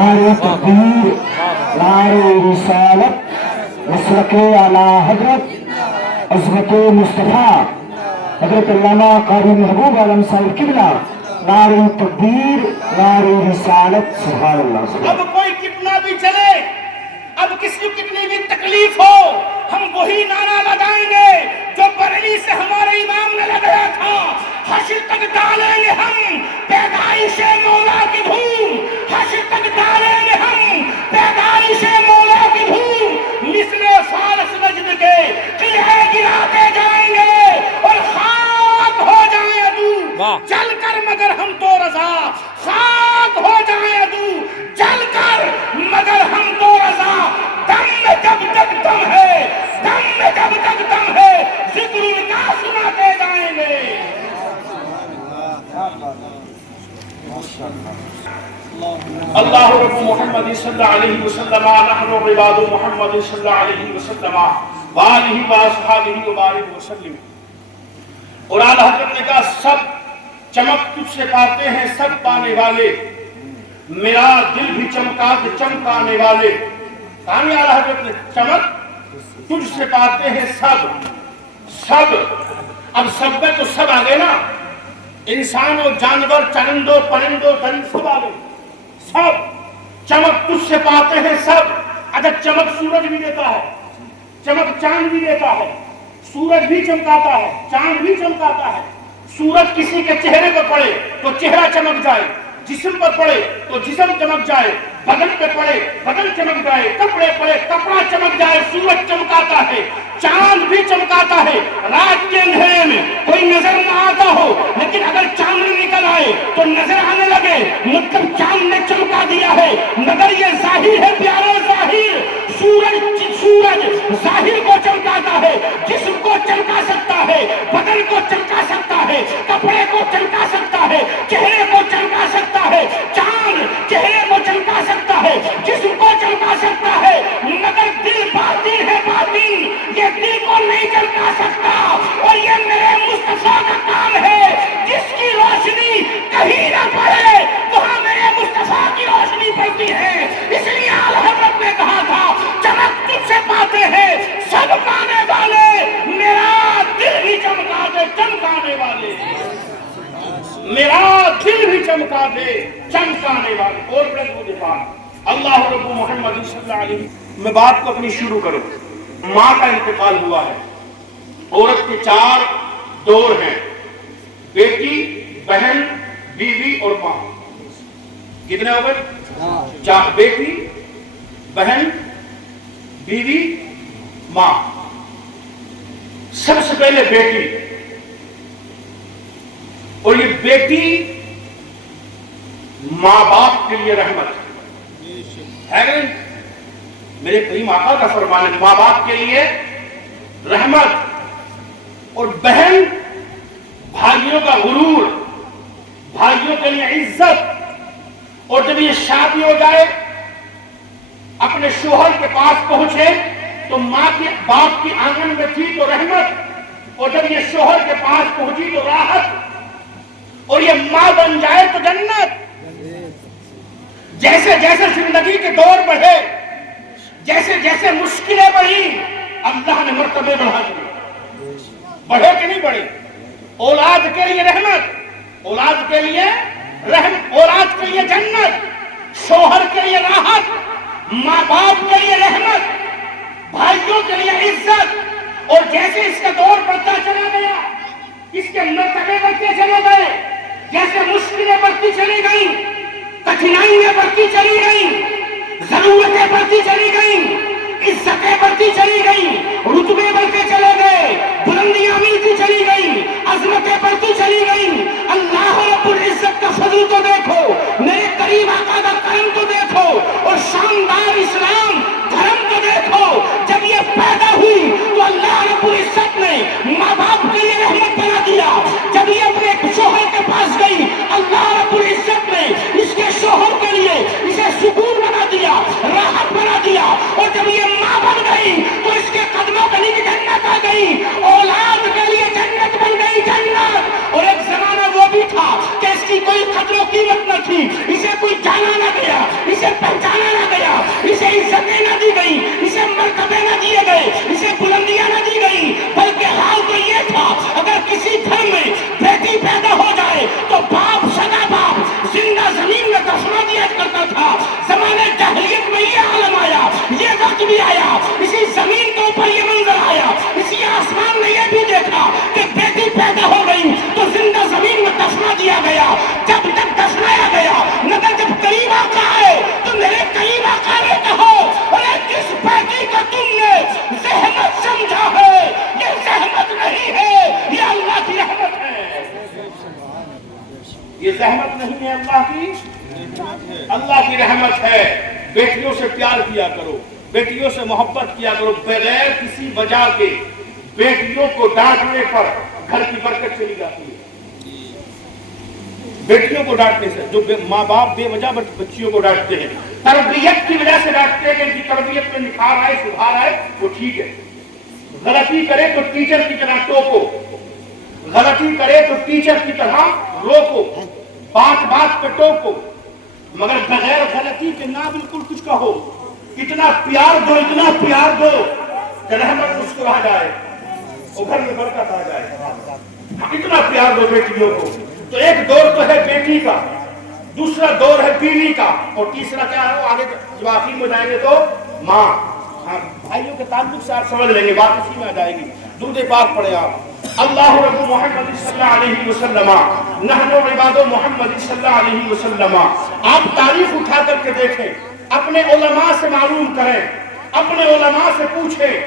نعرہ تکبیر، نعرہ رسالت، مسلک اعلی حضرت عظمت مصطفیٰ حضرت علامہ قاری محبوب عالم صاحب قبلہ، نعرہ تکبیر، نعرہ رسالت، سبحان اللہ۔ اب کوئی کتنا بھی چلے، اب کسی کتنی بھی تکلیف ہو، ہم وہی نعرہ لگائیں گے جو بریلی سے ہمارے امام نے لگایا تھا، حشر تک ڈالیں گے ہم پیدائش مولا کی دھوم، حشر تک ڈالیں گے ہم پیدائش مولا کی دھوم، مثل فارس نجد کے قلعے گراتے جائیں گے اور خاک ہو جائیں عدو جل کر، مگر ہم تو رضا، خاک ہو جائیں عدو جل کر مگر ہم تو رضا، دم میں جب تک دم ہے، دم میں جب تک دم ہے، ذکر ان کا سناتے جائیں گے۔ اللہ رب محمد صلی اللہ علیہ وسلم، نحن عباد محمد صلی اللہ علیہ وسلم وآلہ وآصحابہ وبارک وسلم۔ اور اعلیٰ حضرت نے کہا سب چمک تجھ سے پاتے ہیں سب پانے والے، میرا دل بھی چمکا کہ چمکانے والے۔ کہانی اعلیٰ حضرت نے چمک تجھ سے پاتے ہیں سب، سب، اب سب میں تو سب آگے نا، انسان و جانور، چرند و پرند و درند سب آگے، سب چمک تجھ سے پاتے ہیں سب۔ اگر چمک سورج بھی دیتا ہے، چمک چاند بھی دیتا ہے، سورج بھی چمکاتا ہے، چاند بھی چمکاتا ہے۔ سورج کسی کے چہرے پر پڑے تو چہرہ چمک جائے، جسم پر پڑے تو جسم چمک جائے، بدن پہ پڑے بدن چمک جائے، کپڑے پڑے کپڑا چمک جائے، سورج چمکاتا ہے، چاند بھی چمکاتا ہے۔ رات کے اندھیرے میں کوئی نظر نہ آتا ہو، لیکن اگر چاند نکل آئے تو نظر آنے لگے، مطلب چاند نے چمکا دیا ہے۔ مگر یہ ظاہر ہے پیارے، ظاہر، سورج ظاہر کو چمکاتا ہے، جسم کو چمکا سکتا ہے، بدن کو چمکا سکتا ہے، کپڑے کو چمکا سکتا ہے، چہرے کو چمکا سکتا ہے۔ چاند چہرے کو چمکا سکتا ہے، جسم کو چمکا سکتا ہے، مگر دل باطن ہے، باطن یہ دل کو نہیں چمکا سکتا۔ اور یہ میرے مصطفیٰ کا کام ہے، جس کی روشنی کہیں نہ پڑے وہاں میرے مصطفیٰ کی روشنی پڑتی ہے۔ اس لیے اعلیٰ حضرت نے کہا تھا چمک تجھ سے پاتے ہیں سب پانے والے، میرا دل بھی چمکا دے چمکانے والے، میرا دل بھی چمکا دے چمکانے والے۔ اور بڑے بات اللہ رب محمد صلی اللہ علیہ وسلم، میں بات کو اپنی شروع کروں۔ ماں کا انتقال ہوا ہے، عورت کے 4 دور ہیں، بیٹی، بہن، بیوی اور ماں۔ کتنے ہو گئے؟ 4، بیٹی، بہن، بیوی، ماں۔ سب سے پہلے بیٹی، اور یہ بیٹی ماں باپ کے لیے رحمت ہے۔ میرے کریم آقا کا فرمان ہے، ماں باپ کے لیے رحمت، اور بہن بھائیوں کا غرور، بھائیوں کے لیے عزت۔ اور جب یہ شادی ہو جائے، اپنے شوہر کے پاس پہنچے تو ماں کے باپ کی آنگن میں تھی تو رحمت، اور جب یہ شوہر کے پاس پہنچی تو راحت، اور یہ ماں بن جائے تو جنت۔ جیسے جیسے زندگی کے دور بڑھے، جیسے جیسے مشکلیں بڑھی، اللہ نے مرتبے بڑھا دیے۔ بڑھے کہ نہیں بڑھے؟ اولاد کے لیے رحمت، اولاد کے لیے اولاد کے لیے جنت، شوہر کے لیے راحت، ماں باپ کے لیے رحمت، بھائیوں کے لیے عزت۔ اور جیسے اس کا دور بڑھتا چلا گیا، اس کے مرتبے بڑھتے چلے گئے، جیسے مشکلیں بڑھتی چلی گئیں، کٹھنائیاں بڑھتی چلی گئیں، ضرورتیں بڑھتی چلی گئیں، عزتیں بڑھتی چلی گئیں، رتبے بڑھتے چلے گئے، بلندیاں ملتی چلی گئیں، عظمتیں بڑھتی چلی گئیں۔ اللہ رب العزت کا فضل تو دیکھو، میرے کریم آقا کا کرم تو دیکھو، اور شاندار اسلام دھرم تو دیکھو۔ جب یہ پیدا ہوئی تو اللہ رب العزت نے ماں باپ کے لیے رحمت بنا دیا۔ جب یہ اپنے شوہر کے پاس گئی، اللہ رب العزت نے اس کے شوہر کے لیے اسے سکون بنا دیا، راحت بنا دیا۔ اور جب یہ ماں بن گئی تو اس کے قدموں کے نیچے جنت آ گئی، اولاد کے لیے جنت بن گئی، جنت۔ اور ایک زمانہ وہ بھی تھا کہ اس کی کوئی قدر و قیمت نہ تھی، اسے کوئی جانا نہ گیا، اسے پہچانا نہ گیا، اسے عزتیں نہ دی گئی، اسے مرتبے نہ دیے گئے، اسے بلندیاں نہ دی گئی، بلکہ حال تو یہ تھا اگر کسی گھر میں بیٹی پیدا ہو جائے تو باپ سگا باپ زندہ زمین میں دفنا دیا کرتا تھا۔ زمانے جاہلیت میں یہ عالم آیا، یہ وقت بھی آیا، اسی زمین کے اوپر یہ منظر آیا، اسی آسمان نے یہ بھی دیکھا کہ بیٹی پیدا ہو گئی تو زندہ زمین میں دفنا دیا گیا۔ جب تک دفنایا گیا مگر جب قریب آقا آئے تو میرے قریب آقا نے کہا ارے جس بیٹی کا تم نے زحمت سمجھا ہے یہ زحمت نہیں ہے، یہ اللہ کی رحمت ہے۔ یہ زحمت نہیں ہے، اللہ کی رحمت ہے۔ بیٹیوں سے پیار کیا کرو، بیٹیوں سے محبت کیا کرو، بغیر کسی وجہ کے بیٹیوں کو ڈانٹنے پر گھر کی برکت چلی جاتی ہے۔ بیٹیوں کو ڈانٹنے سے جو ماں باپ بے وجہ بچیوں کو ڈانٹتے ہیں، تربیت کی وجہ سے ڈانٹتے ہیں کہ ان کی تربیت میں نکھار آئے، سدھار آئے، وہ ٹھیک ہے۔ غلطی کرے تو ٹیچر کی طرح ٹوکو، غلطی کرے تو ٹیچر کی طرح روکو، بات پہ ٹوکو، مگر بغیر غلطی کے نہ بالکل کچھ کہو۔ اتنا پیار دو، اتنا پیار دو کہ رحمت مسکرا جائے اور گھر میں برکت آ جائے۔ اتنا پیار دو بیٹیوں کو۔ تو ایک دور تو ہے بیٹی کا، دوسرا دور ہے بیوی کا، اور تیسرا کیا ہے؟ آگے جب آخر میں جائیں گے تو ماں۔ ہاں بھائیوں کے تعلق سے آپ سمجھ لیں گے، بات اسی میں آ جائے گی۔ درود پاک پڑھے آپ۔ اللہ رب محمد صلی اللہ علیہ وسلم نحن عباد محمد صلی اللہ علیہ وسلم۔ آپ تاریخ اٹھا کر کے دیکھیں، اپنے علماء سے معلوم کریں، اپنے علماء سے پوچھیں،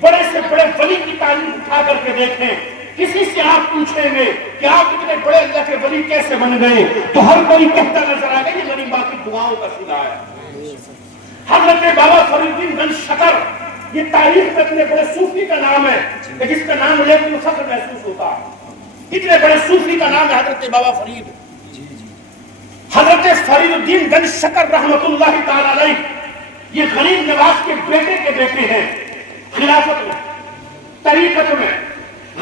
بڑے سے بڑے ولی کی تاریخ اٹھا کر کے دیکھیں۔ کسی سے آپ پوچھیں گے کہ آپ اتنے بڑے اللہ کے ولی کیسے بن گئے تو ہر کوئی کہتا نظر آئے گا یہ غریبا کی دعاؤں کا صلہ ہے۔ حضرت بابا فرید الدین گنج شکر، یہ تاریخ میں اتنے بڑے صوفی کا نام ہے کہ جس کا نام لے کے فخر محسوس ہوتا ہے۔ اتنے بڑے صوفی کا نام ہے حضرت بابا فرید۔ حضرت فرید الدین گنج شکر رحمت اللہ تعالی علیہ، یہ غریب نواز کے بیٹے کے بیٹے ہیں۔ خلافت میں، طریقت میں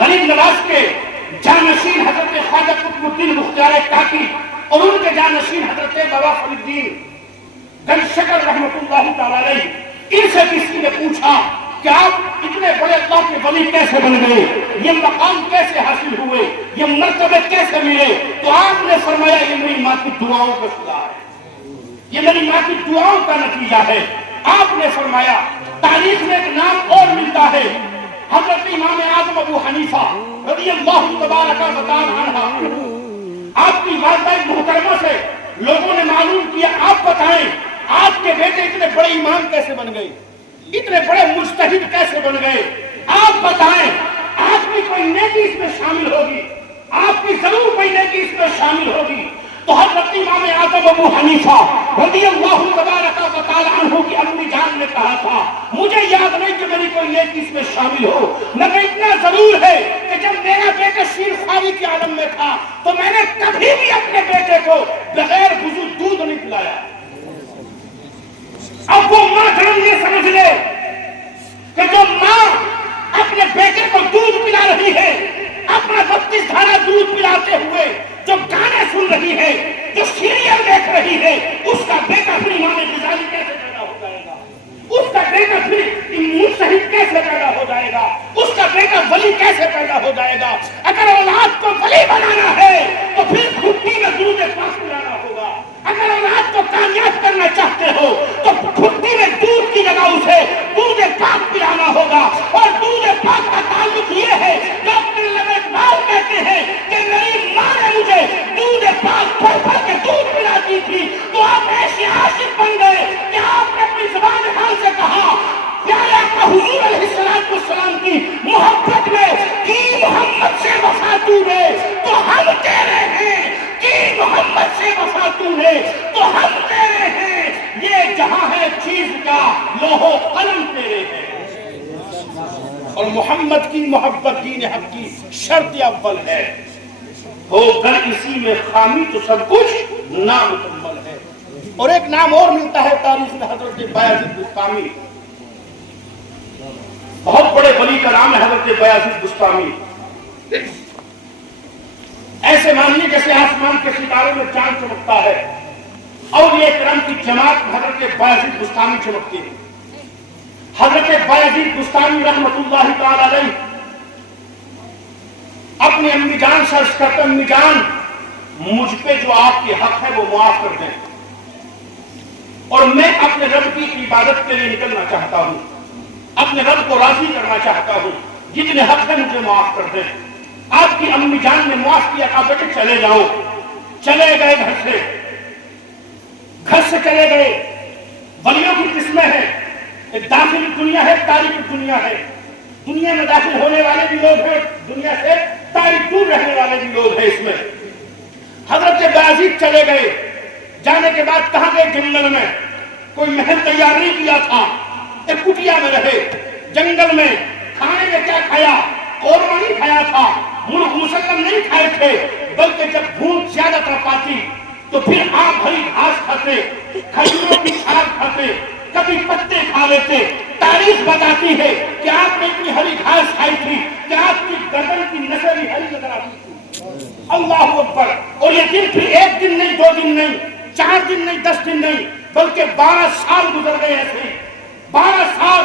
غریب نواز کے جانشین حضرت خواجہ قطب الدین مختار کاکی اور ان کے جانشین حضرت بابا فرید الدین گنج شکر رحمت اللہ تعالی علیہ، ان سے کسی نے پوچھا کہ آپ اتنے بڑے اللہ کے ولی کیسے بن گئے، یہ مقام کیسے حاصل ہوئے، یہ مرتبے کیسے ملے؟ تو آپ نے فرمایا یہ میری ماں کی دعاؤں کا صلہ ہے، یہ میری ماں کی دعاؤں کا نتیجہ ہے۔ آپ نے فرمایا تاریخ میں ایک نام اور ملتا ہے، حضرت امام اعظم ابو حنیفہ رضی اللہ تبارک و تعالی عنہ، آپ کی والدہ محترمہ سے لوگوں نے معلوم کیا آپ بتائیں آپ کے بیٹے اتنے بڑے امام کیسے بن گئے، اتنے بڑے مجتہد کیسے بن گئے، آپ بتائیں آپ کی کوئی نیکی اس میں شامل ہوگی، آپ کی ضرور کوئی نیکی اس میں شامل ہوگی۔ تو حضرت امام اعظم ابو حنیفہ رضی اللہ تبارک و تعالی عنہ کی امی جان نے کہا تھا مجھے یاد نہیں کہ میری کوئی نیکی اس میں شامل ہو، مگر اتنا ضرور ہے کہ جب میرا بیٹا شیر خواری کے عالم میں تھا تو میں نے کبھی بھی اپنے بیٹے کو بغیر وضو دودھ نہیں پلایا۔ اب وہ ماں جان یہ سمجھ لے کہ جو ماں اپنے بیٹے کو دودھ پلا رہی ہے، اپنا 32 دھارا دودھ پلاتے ہوئے جو گانے سن رہی ہے، جو سیریل دیکھ رہی ہے، اس کا بیٹا پھر امام غزالی کیسے پیدا ہو جائے گا، اس کا بیٹا پھر مجتہد کیسے پیدا ہو جائے گا، اس کا بیٹا ولی کیسے پیدا ہو جائے گا۔ اگر اولاد کو ولی بنانا ہے تو پھر گھٹی میں درود پاک پلانا ہوگا۔ اگر اولاد کو کامیاب کرنا چاہتے ہو تو گھٹی میں دودھ کی جگہ اسے دودھ پاک پلانا ہوگا۔ اور دودھ پاک کا تعلق یہ ہے ڈاکٹر علامہ اقبال کہتے ہیں کہ میری ماں نے مجھے دودھ پاک پڑھ پڑھ کے دودھ پلاتی تھی، تو آپ ایسے عاشق بن گئے کہ آپ نے اپنی زبان حال سے کہا پیارے آقا حضور علیہ السلام کی محبت میں کی محمد سے وفا تو نے تو ہم تیرے ہیں، کی محمد سے وفا تو نے تو ہم تیرے ہیں، یہ جہاں ہے چیز کا لوح و قلم تیرے ہیں۔ اور محمد کی محبت دین حق کی شرط اول ہے، ہو گر اسی میں خامی تو سب کچھ نامکمل ہے۔ اور ایک نام اور ملتا ہے تاریخ میں حضرت بایزید بستامی، بہت بڑے ولی کا نام ہے حضرت بایزید بستامی۔ ایسے مانیے جیسے آسمان کے ستاروں میں چاند چمکتا ہے، اولیاء کرام کی جماعت حضرت بایزید بستامی چمکتے ہیں. حضرت بایزید بستامی رحمت اللہ تعالی علیہ اپنی امی جان سے عرض کرتے امی جان مجھ پہ جو آپ کے حق ہے وہ معاف کر دیں اور میں اپنے رب کی عبادت کے لیے نکلنا چاہتا ہوں, اپنے رب کو راضی کرنا چاہتا ہوں, جتنے حق ہے مجھے معاف کر دیں. آپ کی امی جان نے معاف کیا, کہا بیٹے چلے جاؤ. چلے گئے گھر سے چلے گئے. ولیوں کی قسمیں ہیں, ایک داخلی دنیا ہے, تاریخی دنیا ہے. دنیا میں داخل ہونے والے بھی لوگ ہیں, دنیا سے تاریخ دور رہنے والے بھی لوگ ہیں. اس میں حضرت بایزید چلے گئے. جانے کے بعد کہاں گئے؟ جنگل میں. کوئی محل تیار نہیں کیا تھا, ایک کٹیا میں رہے جنگل میں. کھانے میں کیا کھایا؟ قورمہ نہیں کھایا تھا, مرغ مسلم نہیں کھائے تھے, بلکہ جب بھوک زیادہ تر پاتی تو پھر آپ ہری گھاس کھاتے, کھجوروں کی چھال کھاتے, کبھی پتے کھا لیتے. تاریخ بتاتی ہے کہ آپ نے اتنی ہری گھاس کھائی تھی کہ آپ کی گردن کی نسل بھی ہری نظر آتی تھی. اللہ اکبر. اور یہ دن پھر ایک دن نہیں, 2 دن نہیں, 4 دن نہیں, 10 دن نہیں, بلکہ 12 سال گزر گئے. ایسے 12 سال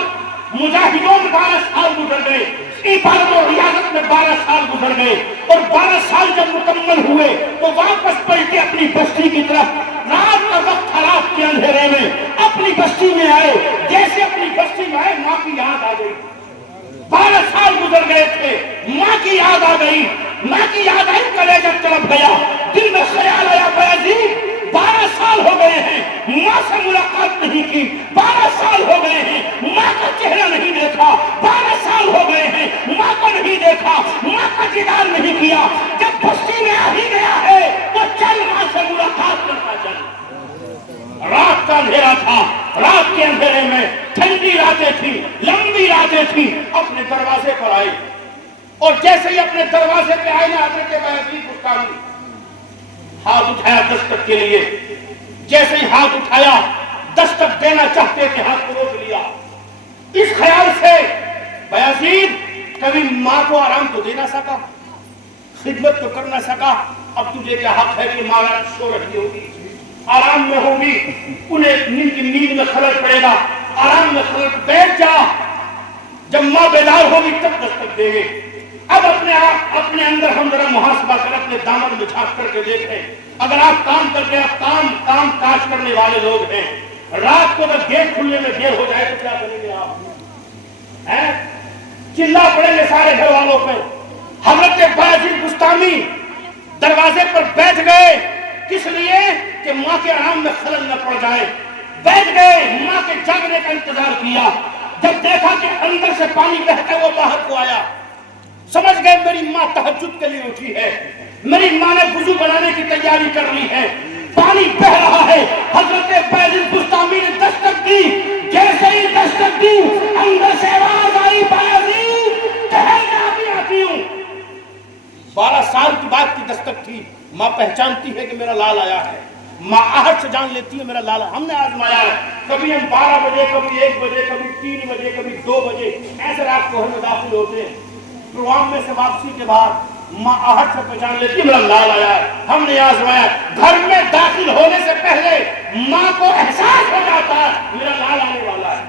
مجاہدوں میں 12 سال گزر گئے, عبادت و ریاضت میں 12 سال گزر گئے. اور 12 سال جب مکمل ہوئے تو واپس پلٹے اپنی بستی کی طرف. رات کا وقت تھا, رات کے اندھیرے میں اپنی بستی میں آئے. جیسے اپنی بستی میں آئے ماں کی یاد آ گئی. 12 سال گزر گئے تھے, ماں کی یاد آ گئی. ماں کی یاد آئی, کلیجہ تڑپ گیا. دل میں خیال آیا, بایزید 12 سال ہو گئے ہیں ماں سے ملاقات نہیں کی, 12 سال ہو گئے ہیں ماں کا چہرہ نہیں دیکھا, 12 سال ہو گئے ہیں ماں کو نہیں دیکھا, ماں کا دیدار نہیں کیا. جب بستی میں آ ہی گیا ہے تو چل ماں سے ملاقات کرتا چل. رات کا اندھیرا تھا, رات کے اندھیرے میں ٹھنڈی راتیں تھی, لمبی راتیں تھی. اپنے دروازے پر آئے اور جیسے ہی اپنے دروازے پہ آئے نا حضرت بایزید بستامی ہاتھ اٹھایا دستک کے لیے. جیسے ہی ہاتھ اٹھایا دستک دینا چاہتے تھے, ہاتھ کو روک لیا اس خیال سے بایزید کبھی ماں کو آرام تو دے نہ سکا, خدمت تو کر نہ سکا. اب تجھے کیا حق ہے کہ ماں سو رہی ہوگی, آرام میں ہوگی, انہیں نیند میں خلل پڑے گا, آرام میں خلل. بیٹھ جا, جب ماں بیدار ہوگی تب دستک دیں گے. اب اپنے اندر ہم ذرا محاسبہ کر, اپنے دامن میں جھانک کر کے دیکھیں. اگر آپ کام کر کے آپ کام کاج کرنے والے لوگ ہیں, رات کو اگر گیٹ کھلنے میں دیر ہو جائے تو کیا کریں گے آپ؟ چلا پڑیں گے سارے گھر والوں پہ. حضرت بایزید بستامی دروازے پر بیٹھ گئے, کس لیے کہ ماں کے آرام میں خلل نہ پڑ جائے. بیٹھ گئے, ماں کے جاگنے کا انتظار کیا. جب دیکھا کہ اندر سے پانی بہتا وہ باہر کو آیا, سمجھ گئے میری ماں تہجد کے لیے اٹھی ہے, میری ماں نے وضو بنانے کی تیاری کر لی ہے. پانی بہ رہا ہے. حضرت بایزید بستامی نے دستک دی. جیسے ہی دستک دی اندر سے آواز آئی, بایزید ٹہل جا, ابھی آتی ہوں. 12 سال کی بات کی دستک تھی. ماں پہچانتی ہے کہ میرا لال آیا ہے, ماں آہٹ سے جان لیتی ہے میرا لالا. ہم نے آزمایا ہے, کبھی ہم 12 بجے, کبھی 1 بجے, کبھی 3 بجے, کبھی 2 بجے ایسے رات کو ہم داخل ہوتے ہیں. پروگرام میں سے واپسی کے بعد ماں آہٹ سے پہچان لیتی ہے میرا لال آیا ہے. ہم نے آزمایا, گھر میں داخل ہونے سے پہلے ماں کو احساس ہو جاتا ہے میرا لال آنے والا ہے,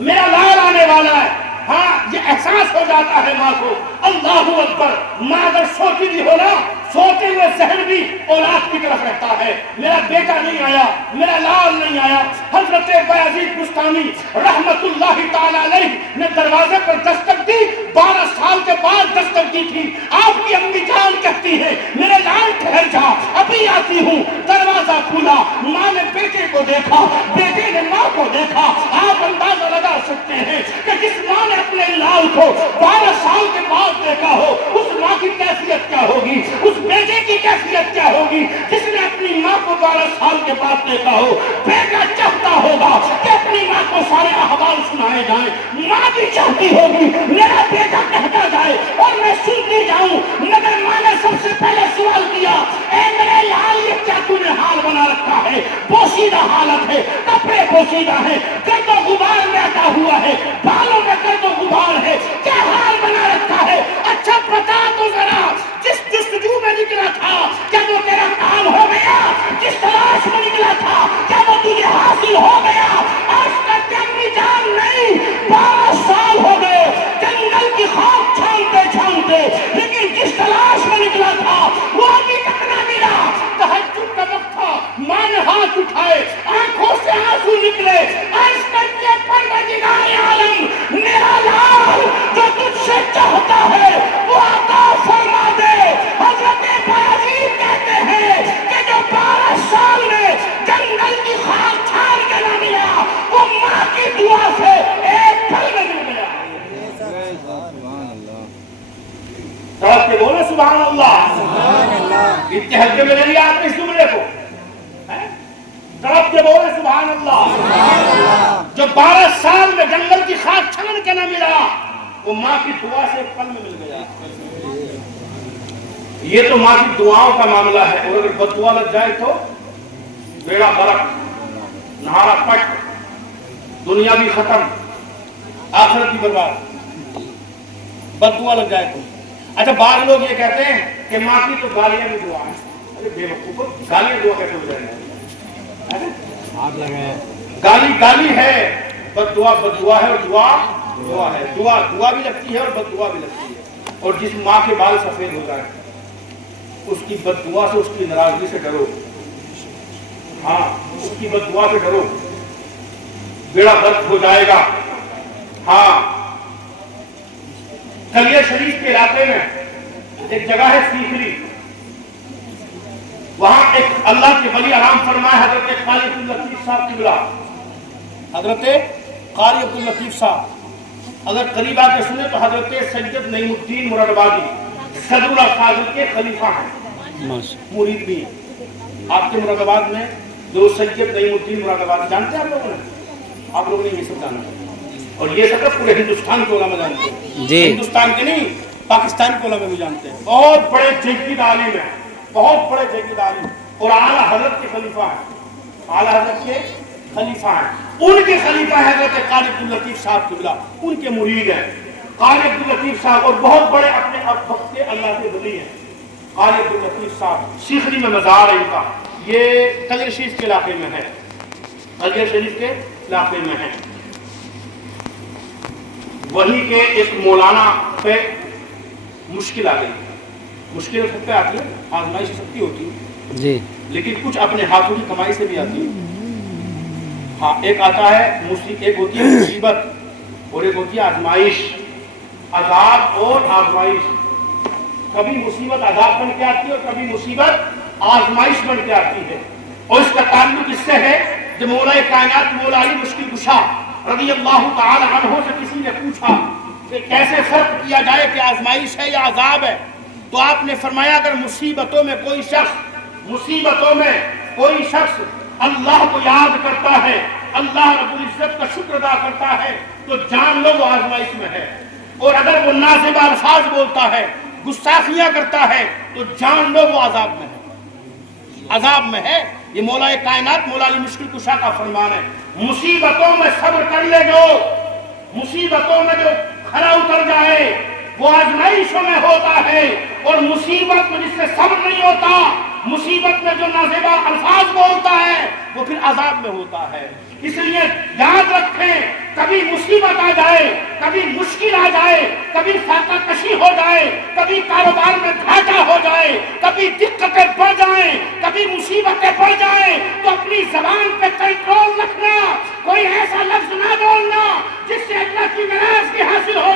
میرا لال آنے والا ہے. ہاں یہ احساس ہو جاتا ہے ماں کو. اللہ اکبر. ماں اگر سوتی بھی ہو نا, سوتے ہوئے ذہن بھی اولاد کی طرف رہتا ہے, میرا بیٹا نہیں آیا, میرا لال نہیں آیا. حضرت بایزید بستامی رحمت اللہ تعالی علیہ نے دروازے پر دستک دی. 12 سال کے بعد دستک دی تھی. آپ کی امی جان کہتی ہے میرے لال ٹھہر جا, ابھی آتی ہوں. دروازہ کھلا, ماں نے بیٹے کو دیکھا, بیٹے نے ماں کو دیکھا. آپ اندازہ لگا سکتے ہیں کہ جس ماں نے اپنے لال کو 12 سال کے بعد دیکھا ہو, اس ماں کی کیفیت کیا ہوگی, اس بیٹے کی کیفیت کیا ہوگی جس نے اپنی ماں کو 12 سال کے بعد دیکھا ہو. بیٹا چاہتا ہوگا کہ اپنی ماں کو سارے احوال سنائے جائیں, ماں بھی چاہتی ہوگی میرا بیٹا کہتا جائے اور میں سنتی جاؤں. مگر ماں نے سب سے پہلے سوال کیا, اے میرے لال یہ کیا تو نے حال بنا رکھا ہے, پوشیدہ حالت ہے, کپڑے پوشیدہ ہیں, گرد و غبار میں اٹا سبحان اللہ. اتنے ہلکے میں لے لیا آپ نے اس جملے کو, تڑپ کے بولے سبحان اللہ. جو 12 سال میں جنگل کی خاک چھلن کے نہ ملا, وہ ماں کی دعا سے ایک پل میں مل گیا. یہ تو ماں کی دعاؤں کا معاملہ ہے, اور اگر بد دعا لگ جائے تو بیڑا برق, نہارا پٹ, دنیا بھی ختم, آخرت بھی برباد. بد دعا لگ جائے تو. اچھا بعض لوگ یہ کہتے ہیں کہ ماں کی تو گالیاں بھی دعا ہے. ارے بے وقوفو, گالیاں دعا کیسے ہو جائے گا؟ گالی ہے, بد دعا بد دعا ہے, اور دعا دعا ہے. دعا بھی لگتی ہے اور بد دعا بھی لگتی ہے. اور جس ماں کے بال سفید ہو جائے اس کی بد دعا سے, اس کی ناراضگی سے ڈرو. ہاں, اس کی بد دعا سے ڈرو, بیڑا غرق ہو جائے گا. ہاں, کلیہ شریف کے علاقے میں ایک جگہ ہے سیکری, وہاں ایک اللہ کے ولی آرام فرمائے حضرت قاری عبداللطیف صاحب قبلہ. حضرت قاری عبداللطیف صاحب اگر قریب آ کے سنے تو حضرت سید نعیم الدین مراد آبادی صدر الفاضل کے خلیفہ ہیں, مرید بھی. آپ کے مراد آباد میں دو سید نعیم الدین مراد آبادی جانتے ہیں آپ لوگوں نے؟ آپ لوگوں نے یہ سب جانا, اور یہ سب پورے ہندوستان کے علماء جانتے ہیں. ہندوستان کے نہیں, پاکستان کے علماء بھی جانتے ہیں. بہت بڑے جدید عالم ہیں, بہت بڑے جدید عالم, اور اعلیٰ حضرت کے خلیفہ ہیں. اعلیٰ حضرت کے خلیفہ ہیں. ان کے خلیفہ ہیں حضرت قاری عبداللطیف صاحب قبلہ, ان کے مرید ہیں قاری عبداللطیف صاحب, اور بہت بڑے اپنے وقت کے اللہ کے ولی ہیں قاری عبداللطیف صاحب. سیخری میں مزار ہے ان کا, یہ کلیہ شریف کے علاقے میں ہے, کلیہ شریف کے علاقے میں ہے. وہی کے ایک مولانا پہ مشکل آ گئی. مشکل سب پہ آتی ہے, آزمائش سب کی ہوتی ہے جی, لیکن کچھ اپنے ہاتھوں کی کمائی سے بھی آتی ہے. ہاں, ایک آتا ہے ایک ہوتی ہے مصیبت, اور ایک ہوتی ہے آزمائش. عذاب اور آزمائش, کبھی مصیبت عذاب بن کے آتی ہے اور کبھی مصیبت آزمائش بن کے آتی ہے. اور اس کا تعلق اس سے ہے جو مولا کائنات مولا علی مشکل کشا رضی اللہ تعالی عنہ سے کسی نے پوچھا کہ کیسے فرق کیا جائے کہ آزمائش ہے یا عذاب ہے, تو آپ نے فرمایا اگر مصیبتوں میں کوئی شخص اللہ کو یاد کرتا ہے, اللہ رب العزت کا شکر ادا کرتا ہے, تو جان لو وہ آزمائش میں ہے. اور اگر وہ نازیبا الفاظ بولتا ہے, گستاخیاں کرتا ہے, تو جان لو وہ عذاب میں ہے, عذاب میں ہے. یہ مولا کائنات مولا علی مشکل کشا کا فرمان ہے. مصیبتوں میں صبر کر لے, جو مصیبتوں میں جو کھڑا اتر جائے وہ آزمائشوں میں ہوتا ہے, اور مصیبت میں جس سے صبر نہیں ہوتا, مصیبت میں جو نازیبا الفاظ بولتا ہے, وہ پھر عذاب میں ہوتا ہے. اس لیے یاد رکھیں, کبھی مصیبت آ جائے, کبھی مشکل آ جائے, کبھی فاقہ کشی ہو جائے, کبھی کاروبار میں گھاٹا ہو جائے, کبھی دقتیں بڑھ جائیں, کبھی مصیبتیں بڑھ جائیں, تو اپنی زبان پہ کنٹرول رکھنا, کوئی ایسا لفظ نہ بولنا جس سے اللہ کی ناراضگی حاصل ہو